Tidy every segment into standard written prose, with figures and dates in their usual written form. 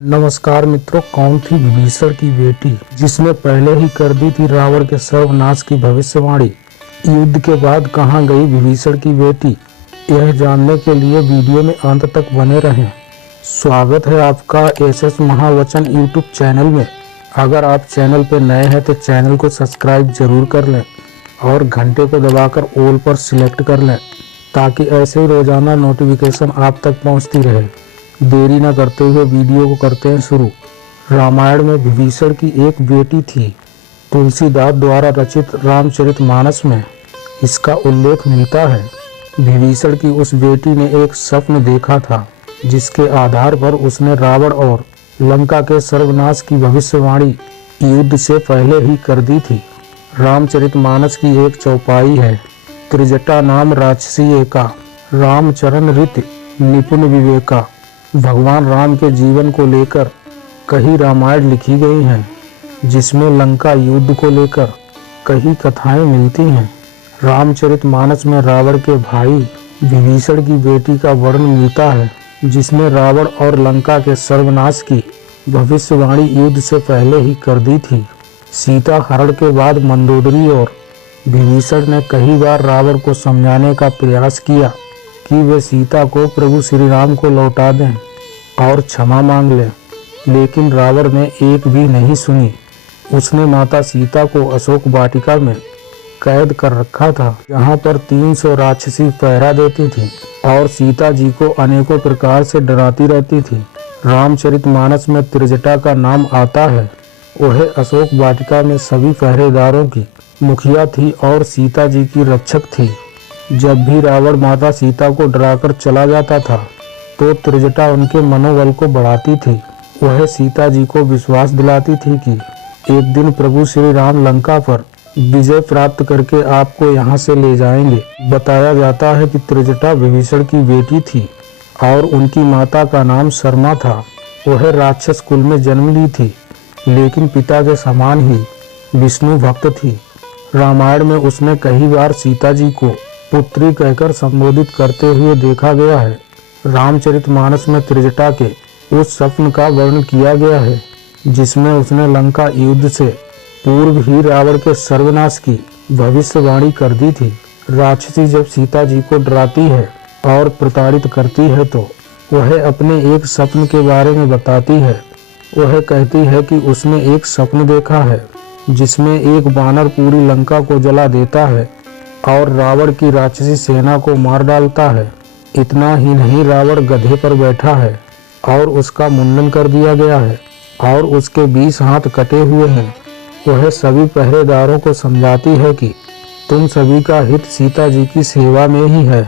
नमस्कार मित्रों, कौन थी विभीषण की बेटी जिसने पहले ही कर दी थी रावण के सर्वनाश की भविष्यवाणी। युद्ध के बाद कहां गई विभीषण की बेटी, यह जानने के लिए वीडियो में अंत तक बने रहें। स्वागत है आपका एसएस महावचन यूट्यूब चैनल में। अगर आप चैनल पर नए हैं तो चैनल को सब्सक्राइब जरूर कर लें और घंटे को दबाकर ऑल पर सिलेक्ट कर लें ताकि ऐसे ही रोजाना नोटिफिकेशन आप तक पहुंचती रहे। देरी न करते हुए वीडियो को करते हैं शुरू। रामायण में विभीषण की एक बेटी थी। तुलसीदास द्वारा रचित रामचरितमानस में इसका उल्लेख मिलता है। विभीषण की उस बेटी ने एक स्वप्न देखा था जिसके आधार पर उसने रावण और लंका के सर्वनाश की भविष्यवाणी युद्ध से पहले ही कर दी थी। रामचरितमानस की एक चौपाई है। त्रिजटा नाम राक्षसी एका, रामचरण रीति निपुण विवेका। भगवान राम के जीवन को लेकर कई रामायण लिखी गई हैं जिसमें लंका युद्ध को लेकर कई कथाएं मिलती हैं। रामचरितमानस में रावण के भाई विभीषण की बेटी का वर्णन मिलता है जिसने रावण और लंका के सर्वनाश की भविष्यवाणी युद्ध से पहले ही कर दी थी। सीता हरण के बाद मंदोदरी और विभीषण ने कई बार रावण को समझाने का प्रयास किया कि वे सीता को प्रभु श्री राम को लौटा दें और क्षमा मांग लें, लेकिन रावण ने एक भी नहीं सुनी। उसने माता सीता को अशोक वाटिका में कैद कर रखा था जहां पर 300 राक्षसी पहरा देती थी और सीता जी को अनेकों प्रकार से डराती रहती थी। रामचरितमानस में त्रिजटा का नाम आता है। वह अशोक वाटिका में सभी पहरेदारों की मुखिया थी और सीता जी की रक्षक थी। जब भी रावण माता सीता को डराकर चला जाता था तो त्रिजटा उनके मनोबल को बढ़ाती थी। वह सीता जी को विश्वास दिलाती थी कि एक दिन प्रभु श्री राम लंका पर विजय प्राप्त करके आपको यहाँ से ले जाएंगे। बताया जाता है कि त्रिजटा विभीषण की बेटी थी और उनकी माता का नाम शर्मा था। वह राक्षस कुल में जन्म ली थी लेकिन पिता के समान ही विष्णु भक्त थी। रामायण में उसने कई बार सीता जी को पुत्री कहकर संबोधित करते हुए देखा गया है। रामचरितमानस में त्रिजटा के उस स्वप्न का वर्णन किया गया है जिसमें उसने लंका युद्ध से पूर्व ही रावण के सर्वनाश की भविष्यवाणी कर दी थी। राक्षसी जब सीता जी को डराती है और प्रताड़ित करती है तो वह अपने एक स्वप्न के बारे में बताती है। वह कहती है कि उसने एक स्वप्न देखा है जिसमें एक बानर पूरी लंका को जला देता है और रावण की राक्षसी सेना को मार डालता है। इतना ही नहीं, रावण गधे पर बैठा है और उसका मुंडन कर दिया गया है और उसके 20 हाथ कटे हुए हैं। वह सभी पहरेदारों को समझाती है कि तुम सभी का हित सीता जी की सेवा में ही है।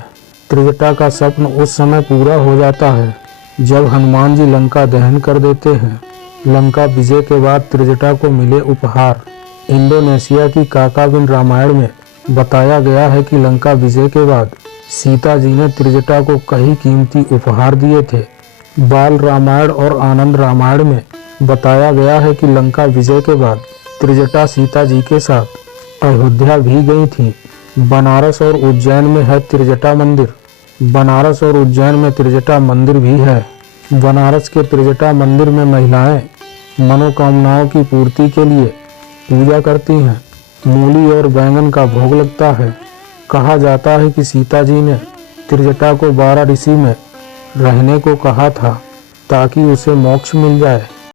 त्रिजटा का स्वप्न उस समय पूरा हो जाता है जब हनुमान जी लंका दहन कर देते हैं। लंका विजय के बाद त्रिजटा को मिले उपहार। इंडोनेशिया की काकाविन रामायण में बताया गया है कि लंका विजय के बाद सीता जी ने त्रिजटा को कई कीमती उपहार दिए थे। बाल रामायण और आनंद रामायण में बताया गया है कि लंका विजय के बाद त्रिजटा सीता जी के साथ अयोध्या भी गई थी। बनारस और उज्जैन में है त्रिजटा मंदिर। बनारस और उज्जैन में त्रिजटा मंदिर भी है। बनारस के त्रिजटा मंदिर में महिलाएं मनोकामनाओं की पूर्ति के लिए पूजा करती हैं। मूली और बैंगन का भोग लगता है। कहा जाता है कि सीता जी ने त्रिजटा को 12 ऋषि में रहने को कहा था ताकि उसे मोक्ष मिल जाए।